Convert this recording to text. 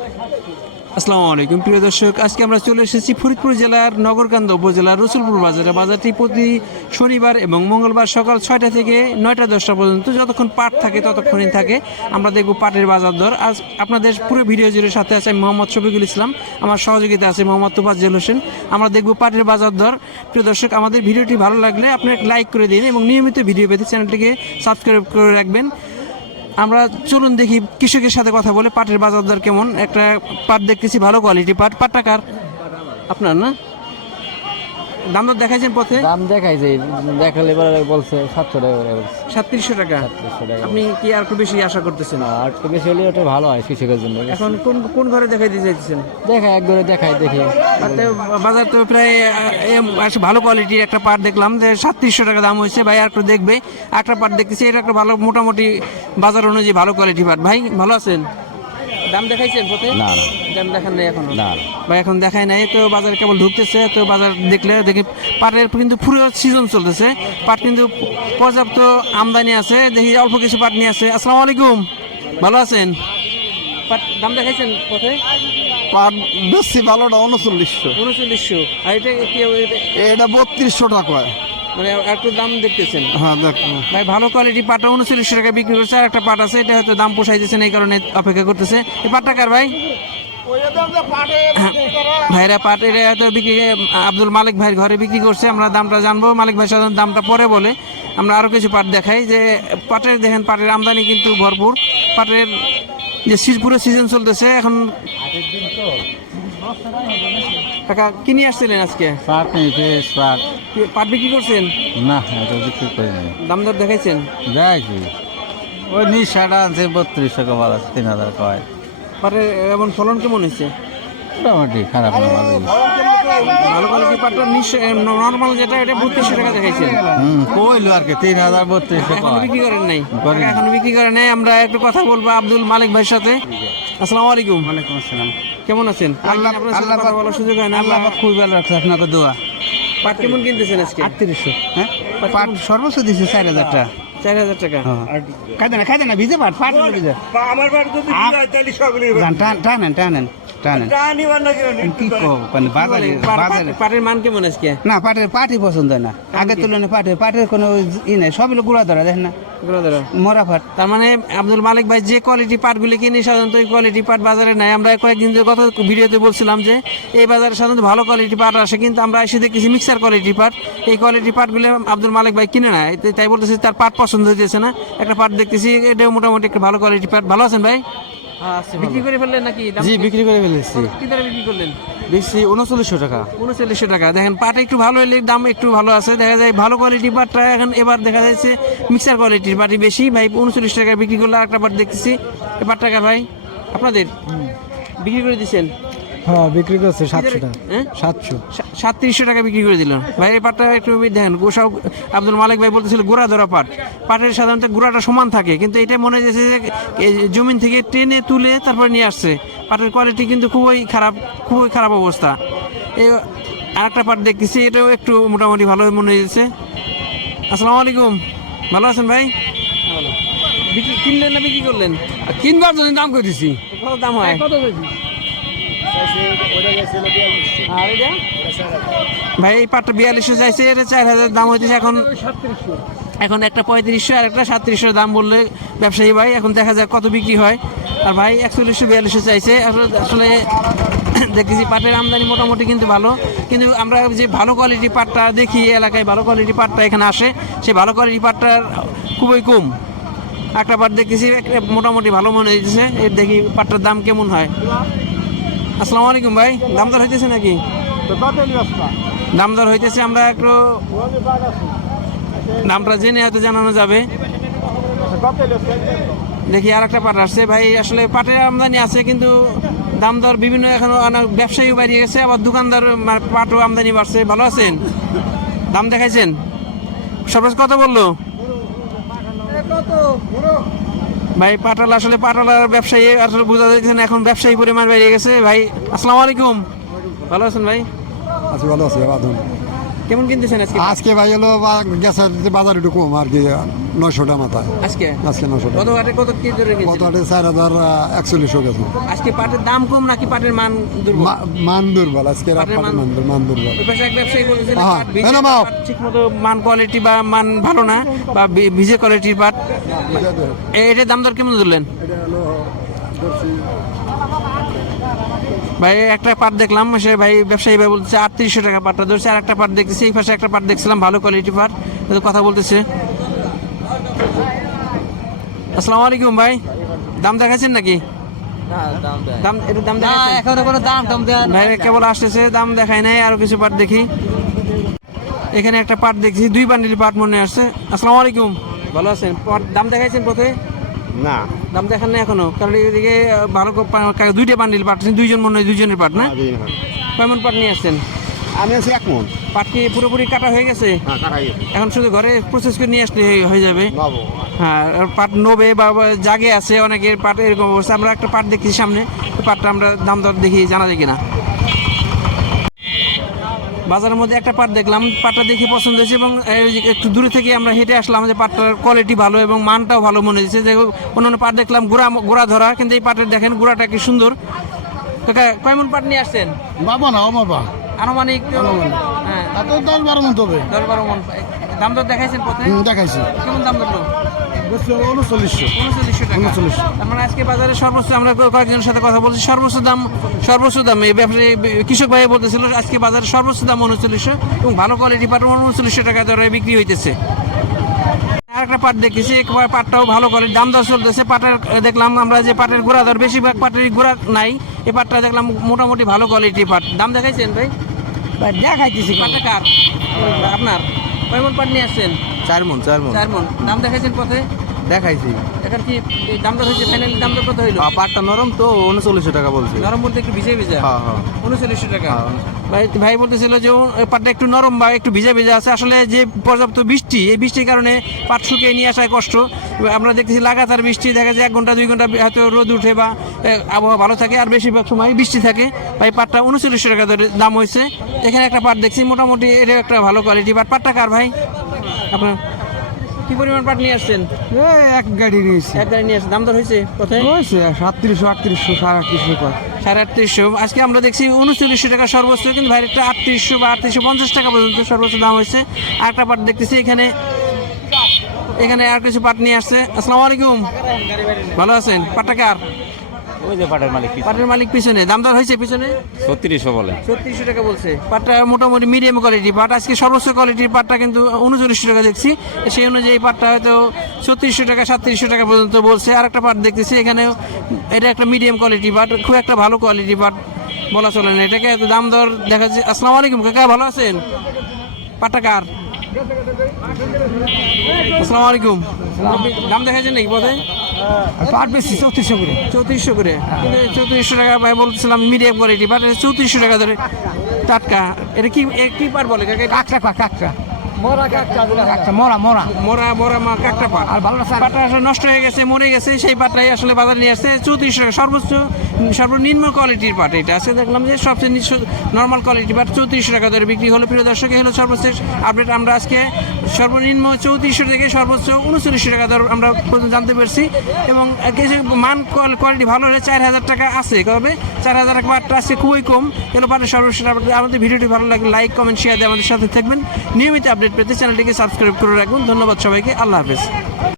আসসালামু আলাইকুম, প্রিয় দর্শক। আজকে আমরা চলে এসেছি ফরিদপুর জেলার নগরকান্দা উপজেলার রসুলপুর বাজারে। বাজারটি প্রতি শনিবার এবং মঙ্গলবার সকাল ছয়টা থেকে নয়টা দশটা পর্যন্ত যতক্ষণ পাট থাকে, ততক্ষণই থাকে। আমরা দেখব পাটের বাজার দর। আজ আপনাদের পুরো ভিডিও জুড়ে সাথে আছে আমি মোহাম্মদ শফিকুল ইসলাম। আমার সহযোগিতা আছে মোহাম্মদ তোফাজ্জল হোসেন। আমরা দেখব পাটের বাজার দর। প্রিয় দর্শক, আমাদের ভিডিওটি ভালো লাগলে আপনি লাইক করে দিন এবং নিয়মিত ভিডিও পেতে চ্যানেলটিকে সাবস্ক্রাইব করে রাখবেন। আমরা চলুন দেখি কৃষকের সাথে কথা বলে পাটের বাজার দর কেমন। একটা পাট দেখতেছি, ভালো কোয়ালিটি পাট। পাট টাকার আপনার না? দাম দর দেখাইছেন পথে? দাম দেখাইছে দেখালে এবার বলছে সাতশো টাকা করে বলছে। সাতত্রিশশো টাকা? সাতশো টাকা। আপনি কি আর একটু বেশি আশা করতেছেন? আর একটু বেশি হলে ওটা ভালো হয় কৃষকের জন্য এখন কোন কোন ঘরে দেখাইতে চাইতেছেন? দেখা এক করে দেখাই দেখি। বাজার তো প্রায় আসে ভালো কোয়ালিটির একটা পাট দেখলাম যে সাতত্রিশশো টাকা দাম হয়েছে। ভাই আর একটু দেখবে। একটা পাট দেখতেছি এটা একটা ভালো মোটামুটি বাজার অনুযায়ী ভালো কোয়ালিটি পাট। ভাই ভালো আছেন? দাম দেখাইছেন পথে না না। দাম দেখান নাই এখনও? না বা এখন দেখায় নাই তো বাজার কেবল ঢুকতেছে তো বাজার দেখলে দেখি পাটের কিন্তু পুরো সিজন চলতেছে। পাট কিন্তু পর্যাপ্ত আমদানি আছে দেখি অল্প কিছু পাট নিয়ে আছে আসসালামু আলাইকুম। ভালো আছেন? পাট দাম দেখাইছেন পথে পাট বেশি ভালোটা উনচল্লিশশো। উনচল্লিশশো। আর এটা কি এটা- এটা বত্রিশশো টাকা মানে একটু দাম দেখতেছেন। হ্যাঁ দেখো। ভাই ভালো কোয়ালিটি পাটটা উনচল্লিশশো টাকা বিক্রি করছে আর একটা পাট আছে এটা হয়তো দাম পোষাইতেছে না এই কারণে অপেক্ষা করতেছে। এই পাটটা কার ভাই? ভাইরা পাট এটা হয়তো বিক্রি আব্দুল মালিক ভাইয়ের ঘরে বিক্রি করছে। আমরা দামটা জানব। মালিক ভাই সাধারণত দামটা পরে বলে। আমরা আরও কিছু পাট দেখাই যে পাটের দেখেন পাটের আমদানি কিন্তু ভরপুর। পাটের যে পুরো সিজন চলতেছে এখন টাকা কিনে আসছিলেন আজকে? শাক নেই ফ্রেশ শাক কি পাট বিক্রি করছেন? না এটা বিক্রি করি নাই দাম দর দেখাইছেন? যাইছি ওই নিশাটা আনছে বত্রিশ টাকা ভালো আছে তিন হাজার কয়। পাটের এমন ফলন কেমন হয়েছে? মোটামুটি খারাপ না ভালো ভালো কোয়ালিটি পাটটা নর্মাল যেটা এটা বত্রিশশো টাকা দেখাইছেন? হুম কইলো আর কি তিন হাজার বত্রিশ টাকা বিক্রি করেন নাই? করিনি। এখনও বিক্রি করেন নাই? আমরা একটু কথা বলব আব্দুল মালিক ভাইয়ের সাথে। আসসালামু আলাইকুম। ওয়ালাইকুম আসসালাম। কেমন আছেন? আল্লাহ আল্লাহ কথা বলার সুযোগ হয় না। আল্লাহ খুবই ভালো রাখছে আপনাকে দোয়া। পাট কেমন কিনতেছেন আজকে? আটত্রিশশো। হ্যাঁ? পাট সর্বোচ্চ দিয়েছে চার হাজার টাকা। চার হাজার টাকা? খাইতে না খাইতে না ভিজে পাট পাট ভিজে। আমার বাড়ি যদি হয় টানেন টানেন। কি মানে বাজারে বাজারে পাটের মান কেমন আজকে? না পাটের পাটই পছন্দ না। আগের তুলনায় পাটের পাটের কোনো ই নাই। সবগুলো গুঁড়া ধরা দেখেন না? মরা পাট। তার মানে আব্দুল মালিক ভাই যে কোয়ালিটি পাটগুলি কিনে সাধারণত এই কোয়ালিটি পাট বাজারে নাই। আমরা কয়েকদিন যে গত ভিডিওতে বলছিলাম যে এই বাজারে সাধারণত ভালো কোয়ালিটি পাট আসে কিন্তু আমরা এসে দেখতেছি মিক্সার কোয়ালিটি পাট। এই কোয়ালিটি পাটগুলি আব্দুল মালিক ভাই কিনে না তাই বলতেছি তার পাট পছন্দ হইতেছে না। একটা পাট দেখতেছি এটাও মোটামুটি একটা ভালো কোয়ালিটি পাট। ভালো আছেন ভাই? বিক্রি করে ফেললেন নাকি? জি বিক্রি করে ফেলেছি। কি দরে বিক্রি করলেন? বেশি উনচল্লিশশো টাকা। উনচল্লিশশো টাকা। দেখেন পাট একটু ভালো হলে দাম একটু ভালো আছে। দেখা যায় ভালো কোয়ালিটির পাটটা এখন এবার দেখা যাচ্ছে মিক্সার কোয়ালিটির পাটি বেশি। ভাই উনচল্লিশ টাকা বিক্রি করলে একটা পাট দেখতেছি। এই পাট টাকা ভাই? আপনাদের? বিক্রি করে দিচ্ছেন হ্যাঁ বিক্রি করছে সাতশো টাকা। হ্যাঁ? সাতশো। সাতত্রিশশো টাকা বিক্রি করে দিল ভাই এই পাটটা একটু দেখেন গোসাও আব্দুল মালিক ভাই বলতেছিল গোড়া ধরা পাট। পাটের সাধারণত গোড়াটা সমান থাকে কিন্তু এটা মনে হয়েছে যে এই জমিন থেকে টেনে তুলে তারপরে নিয়ে আসছে। পাটের কোয়ালিটি কিন্তু খুবই খারাপ খুবই খারাপ অবস্থা। এই আরেকটা পাট দেখতেছি এটাও একটু মোটামুটি ভালো মনে হয়েছে আসসালামু আলাইকুম। ভালো আছেন ভাই? বিক্রি কিনলেন না বিক্রি করলেন? কিনবার জন্য দাম করেছি কত দাম হয়। কত? ভাই, এই পাটটা বিয়াল্লিশশো চাইছে, এটা চার হাজার দাম হইতেছে এখন এখন একটা পঁয়ত্রিশশো, আর একটা সাতত্রিশশো দাম বললে ব্যবসায়ী ভাই, এখন দেখা যাক কত বিক্রি হয়। আর ভাই, একচল্লিশশো, বিয়াল্লিশশো চাইছে। আসলে- দেখতেছি পাটের আমদানি মোটামুটি কিন্তু ভালো। কিন্তু আমরা যে ভালো কোয়ালিটি পাটটা দেখি এলাকায় ভালো কোয়ালিটি পাটটা এখানে আসে, সেই ভালো কোয়ালিটি পাটটার খুবই কম। একটা পাট দেখতেছি মোটামুটি ভালো মনে হয়েছে দেখি পাটটার দাম কেমন হয়। আসসালামু আলাইকুম ভাই দাম দর হইতেছে নাকি? দাম দর হইতেছে, আমরা একটু দামটা জেনে হয়তো জানানো যাবে। দেখি আর একটা পাট আসছে। ভাই, আসলে পাটের আমদানি আছে, কিন্তু দাম দর বিভিন্ন এখন অনেক ব্যবসায়ী বাড়িয়ে গেছে, আবার দোকানদার পাটও আমদানি বাড়ছে। ভালো আছেন? দাম দেখাইছেন? সর্বোচ্চ কত বলল? ভাই, পাটাল আসলে পাটালার ব্যবসায়ী আসলে বোঝা যাচ্ছে না, এখন ব্যবসায়ী পরিমাণ বেড়ে গেছে। ভাই, আসসালামু আলাইকুম। ভালো আছেন ভাই? আছি, ভালো আছে। কেমন কিনতেছেন আজকে? আজকে ভাই হলো গেছে বাজার একটু কম আর কি নয়শো টাকা মাথায়। আজকে? আজকে নয়শো কত হাটে কত কি ধরে কত কিনছেন আটে চার হাজার একচল্লিশশো গেছে। আজকে পাটের দাম কম নাকি পাটের মান দুর্বল? মান দুর্বল আজকে পাটের মান- দুর্বল মান দুর্বল। এক ব্যবসায়ী হ্যাঁ, নাও। ঠিক মতো মান কোয়ালিটি বা মান ভালো না বা ভিজে কোয়ালিটির পাট। এটার দাম দর কেমন ধরলেন? ভাই একটা পাট দেখলাম সে ভাই ব্যবসায়ী ভাই বলছে আটত্রিশশো টাকা পাটটা ধরছে। আর একটা পাট দেখতেছি এই পাশে একটা পাট দেখছিলাম ভালো কোয়ালিটি পাট কথা বলতেছে। আসসালামু আলাইকুম ভাই। দাম দেখাচ্ছেন নাকি? দাম এটার দাম দেখাচ্ছেন? এখনও কোনো দাম দেওয়া ভাই কেবল আসতেছে দাম দেখায় নাই আরও কিছু পাট দেখি। এখানে একটা পাট দেখছি দুই বান্ডিল পাট মনে আসছে। আসসালামু আলাইকুম। ভালো আছেন? পাট দাম দেখাইছেন পথে না। দাম দেখান না এখনও। কারণ এদিকে ভালো দুইটা বান্ডিল পাট দুইজন মনে হয় দুইজনের পাট না? কেমন পাট। নিয়ে আসছেন? আমি আছি এক মন। পাট কি পুরোপুরি কাটা হয়ে গেছে? হ্যাঁ এখন শুধু ঘরে প্রসেস করে নিয়ে আসলে হয়ে- যাবে। হ্যাঁ পাট নবে বা জাগে আছে অনেকের পাট এরকম অবস্থা। আমরা একটা পাট দেখছি সামনে। পাটটা আমরা দাম দর দেখি জানা যায় কিনা। বাজারের মধ্যে একটা পাট দেখলাম পাটটা দেখে পছন্দ হয়েছে এবং একটু দূরে থেকে আমরা হেঁটে আসলাম যে পাটটার কোয়ালিটি ভালো এবং মানটাও ভালো মনে হয়েছে। যে অন্যান্য পাট দেখলাম গোড়া গোড়া ধরা কিন্তু এই পাটের দেখেন গোড়াটা কি সুন্দর। কয়মন পাট নিয়ে আসছেন? বাবা না ও বাবা। আনুমানিক হ্যাঁ। দশ বারো মন তবে। দশ বারো মন। দাম দর দেখাইছেন কোথায় দেখাইছি। কেমন দাম ধরলো? উনচল্লিশশো। উনচল্লিশশো টাকা। মানে আজকে বাজারে সর্বোচ্চ আমরা কয়েকজনের সাথে কথা বলছি সর্বোচ্চ দাম সর্বোচ্চ দাম। এই ব্যবসায়ী কৃষক ভাই বলতেছিল আজকে বাজারে সর্বোচ্চ দাম উনচল্লিশশো এবং ভালো কোয়ালিটি পাট উনচল্লিশশো টাকা দরে বিক্রি হইতেছে। আর একটা পাট একবার পাটটাও ভালো কোয়ালিটি দাম দর চলতেছে। পাটের দেখলাম আমরা যে পাটের গোড়া দর বেশিরভাগ পাটের গোড়া নাই। এই পাটটা দেখলাম মোটামুটি ভালো কোয়ালিটি পাট। দাম দেখাইছেন ভাই দেখাইতেছি। পাটটা কার? আপনার। কয়মন পাট নিয়ে আসছেন? চার মন চার মন। চার মন। দাম দেখাইছেন পথে? দেখাইছি। এখন কি এই দাম দর হয়েছে ফাইনালি দাম দর কত হইল? পাটটা নরম তো উনচল্লিশশো টাকা বলছি। নরম বলতে একটু ভিজে ভিজা? হ্যাঁ হ্যাঁ। উনচল্লিশশো টাকা। ভাই ভাই বলতেছিল যে পাটটা একটু নরম বা একটু ভিজা ভিজা আছে। আসলে যে পর্যাপ্ত বৃষ্টি এই বৃষ্টির কারণে পাট শুকিয়ে নিয়ে আসায় কষ্ট। আমরা দেখতেছি লাগাতার বৃষ্টি দেখা যায় এক ঘণ্টা দুই ঘণ্টা হয়তো রোদ উঠে বা আবহাওয়া ভালো থাকে আর বেশিরভাগ সময় বৃষ্টি থাকে। ভাই পাটটা উনচল্লিশশো টাকা ধরে দাম হয়েছে। এখানে একটা পাট দেখছি মোটামুটি এটা একটা ভালো কোয়ালিটি পাট। পাটটা কার ভাই? আপনার কি পরিমাণ পাট নিয়ে আসছেন? এক গাড়ি নিয়েছি। এক গাড়ি নিয়ে আসছেন। দাম দর হয়েছে কোথায়? হয়েছে সাতত্রিশশো আটত্রিশশো সাড়ে আটত্রিশশো কয় সাড়ে আটত্রিশশো। আজকে আমরা দেখছি উনচল্লিশশো টাকা সর্বোচ্চ কিন্তু ভাইরেটটা আটত্রিশশো বা আটত্রিশশো পঞ্চাশ টাকা পর্যন্ত সর্বোচ্চ দাম হয়েছে। আর একটা পাট দেখতেছি এখানে এখানে আর কিছু পাট নিয়ে আসছে। আসসালামু আলাইকুম। ভালো আছেন? পাটটা কার? ওই যে পাটের মালিক পাটের মালিক পিছনে। দাম দর হয়েছে পিছনে? ছত্রিশশো বলে। ছত্রিশশো টাকা বলছে। পাটটা মোটামুটি মিডিয়াম কোয়ালিটি পাট। আজকে সর্বোচ্চ কোয়ালিটির পাটটা কিন্তু উনচল্লিশশো টাকা দেখছি। সেই অনুযায়ী পাটটা হয়তো ছত্রিশশো টাকা সাতত্রিশশো টাকা পর্যন্ত বলছে। আর একটা পাট দেখতেছি এখানে এটা একটা মিডিয়াম কোয়ালিটি পাট। খুব একটা ভালো কোয়ালিটি পাট বলা চলে না এটাকে। দাম দর দেখা যাচ্ছে আসসালামু আলাইকুম কাকা ভালো আছেন? পাটটা কার? আসসালামু আলাইকুম। দাম দেখাইছেন নাকি বোধহয় পাট বেশি চৌত্রিশশো করে। চৌত্রিশশো করে। চৌত্রিশশো টাকা ভাই বলছিলাম মিডিয়াম কোয়ালিটি বাট চৌত্রিশশো টাকা ধরে টাটকা। এটা কি কি পার বলে? কাকা পা কাকটা মরা কাকটা কাকটা মরা মরা। মরা মরা মা কাকটা পাট। আর ভালো স্যার? পাটটা আসলে নষ্ট হয়ে গেছে মরে গেছে সেই পাটটাই আসলে বাজারে নিয়ে আসছে। চৌত্রিশশো টাকা সর্বোচ্চ সর্বনিম্ন কোয়ালিটির পাট এটা আছে। দেখলাম যে সবচেয়ে নর্মাল কোয়ালিটি পাট টাকা ধরে বিক্রি হলো। প্রিয় দর্শক এই হলো সর্বশেষ আপডেট আমরা আজকে সর্বনিম্ন চৌত্রিশশো থেকে সর্বোচ্চ উনচল্লিশশো টাকা দর আমরা জানতে পারছি। এবং কিছু মান কোয়ালিটি ভালো হলে চার হাজার টাকা আছে। কবে চার হাজার টাকা পাটটা আছে খুবই কম। এগুলো পাটের সর্বশেষ আমাদের ভিডিওটি ভালো লাগলে লাইক কমেন্ট শেয়ার দিয়ে আমাদের সাথে থাকবেন। নিয়মিত আপডেট পেতে চ্যানেলটিকে সাবস্ক্রাইব করে রাখুন। ধন্যবাদ সবাইকে। আল্লাহ হাফেজ।